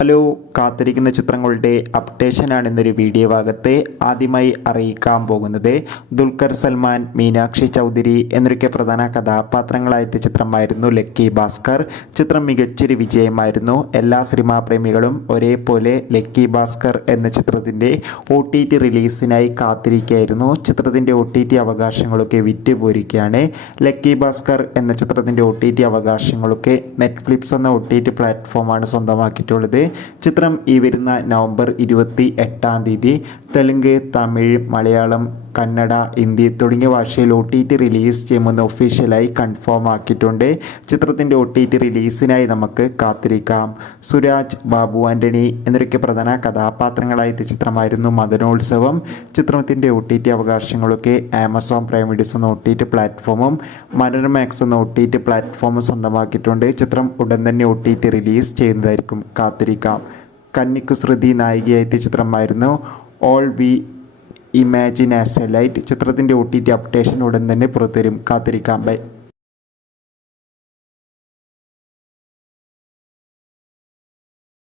Hello, കാത്തിരിക്കുന്ന ചിത്രങ്ങളുടെ അപ്ഡേഷനാണ് ഇന്നൊരു വീഡിയോ ഭാഗത്തെ ആദ്യമായി അറിയിക്കാൻ പോകുന്നത്. ദുൽഖർ സൽമാൻ, മീനാക്ഷി ചൗധരി എന്നൊക്കെ പ്രധാന കഥാപാത്രങ്ങളായെത്തിയ ചിത്രമായിരുന്നു ലക്കി ഭാസ്കർ. ചിത്രം മികച്ചൊരു വിജയമായിരുന്നു. എല്ലാ സിനിമാ പ്രേമികളും ഒരേപോലെ ലക്കി ഭാസ്കർ എന്ന ചിത്രത്തിൻ്റെ OTT റിലീസിനായി കാത്തിരിക്കുകയായിരുന്നു. ചിത്രത്തിൻ്റെ OTT അവകാശങ്ങളൊക്കെ വിറ്റുപോയിരിക്കുകയാണ്. ലക്കി ഭാസ്കർ എന്ന ചിത്രത്തിൻ്റെ OTT അവകാശങ്ങളൊക്കെ നെറ്റ്ഫ്ലിക്സ് എന്ന OTT പ്ലാറ്റ്ഫോമാണ് സ്വന്തമാക്കിയിട്ടുള്ളത്. ചിത്രം ഈ വരുന്ന നവംബർ 28 തെലുങ്ക്, തമിഴ്, മലയാളം, കന്നഡ, ഹിന്ദി തുടങ്ങിയ ഭാഷയിൽ OTT റിലീസ് ചെയ്യുമെന്ന് ഒഫീഷ്യലായി കൺഫേം ആക്കിയിട്ടുണ്ട്. ചിത്രത്തിൻ്റെ OTT റിലീസിനായി നമുക്ക് കാത്തിരിക്കാം. സുരാജ്, ബാബു ആൻ്റണി എന്നൊക്കെ പ്രധാന കഥാപാത്രങ്ങളായ ചിത്രമായിരുന്നു മദനോത്സവം. ചിത്രത്തിൻ്റെ OTT അവകാശങ്ങളൊക്കെ ആമസോൺ പ്രൈം വീഡിയോസ് എന്ന OTT പ്ലാറ്റ്ഫോമും മനോരമാക്സ് എന്ന OTT പ്ലാറ്റ്ഫോമും സ്വന്തമാക്കിയിട്ടുണ്ട്. ചിത്രം ഉടൻ തന്നെ OTT റിലീസ് ചെയ്യുന്നതായിരിക്കും. കാത്തിരിക്കാം. കന്നിക്കുസൃതി നായികയായ ചിത്രമായിരുന്നു all we imagine as A light. ചിത്രത്തിൻ്റെ OTT അപ്ഡേഷൻ ഉടൻ തന്നെ പുറത്തുവരും. കാത്തിരിക്കാം. ബൈ.